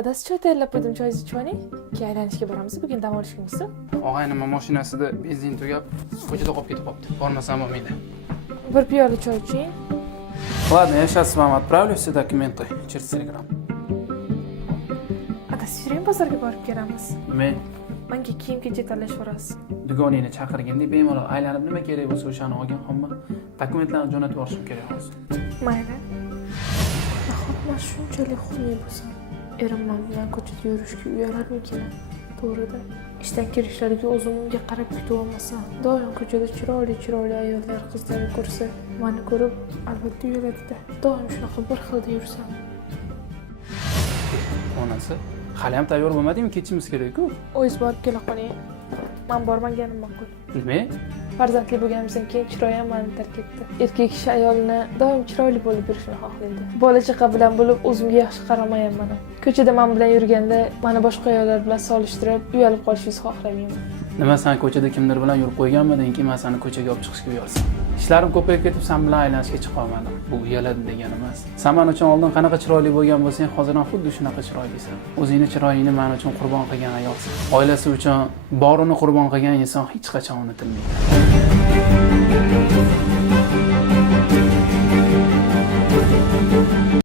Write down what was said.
Adasi choy tayyorlab qo'ydim, choyingizni ichib oling. Keyin aylanishga boramiz. Bugun dam olish kunisiz. Og'aynim mashinasida benzin tugab, ko'chada qolib ketib qolibdi. Bormasam bo'lmaydi. Bir piyola choy iching. Ладно, я сейчас вам отправлю все документы через Telegram. Adasi yuring, bozorga borib kelamiz. Men Menga kiyim-kechak tanlashib borasiz. dugoningni chaqirganda bemalol aylanib nima kerak bo'lsa o'shani olgan xomma dokumentlarni jo'natib yuborishim kerak hozir. Mayli. Nahotman shunchalik xunuk bo'lsam, erim men bilan ko'chada yurishga uyalarmikin? To'g'rida. Ishdan kelishlariga o'zim unga qarab kutib olmasam, doim ko'chada chiroyli ayollar, qizlarni ko'rsa, meni ko'rib albatta uyaladida. Doim shunaqa bir xilda yursam. Onasi, hali ham tayyor bo'lmadingmi? Ketishimiz kerak-ku. O'zingiz borib kela qoling. Men bormaganim ma'qul. Nima? Farzandli bo'lganimizdan keyin chiroyi ham meni tark etdi. Erkak kishi ayolini doim chiroyli bo'lib yurishini xohlaydi. Bola chaqa bilan bo'lib o'zimga yaxshi qaramayman. Ko'chada men bilan yurganda meni boshqa ayollar bilan solishtirib, uyalib qolishingizni xohlamayman. Nima sen ko'chada kimdir bilan yurib qo'yganmiding, keyin men seni ko'chaga olib chiqishga uyalsam. Ishlarim ko'payib ketib, sen bilan aylanishga chiqa olmadim. Bu uyaladi degani emas. Sen men uchun oldin qanaqa chiroyli bo'lgan bo'lsang, hozir ham xuddi shunaqa chiroylisan. O'zingni chiroyingni men uchun qurbon qilgan ayolsan. Oilasi uchun borini qurbon qilgan inson hech qachon unutilmaydi.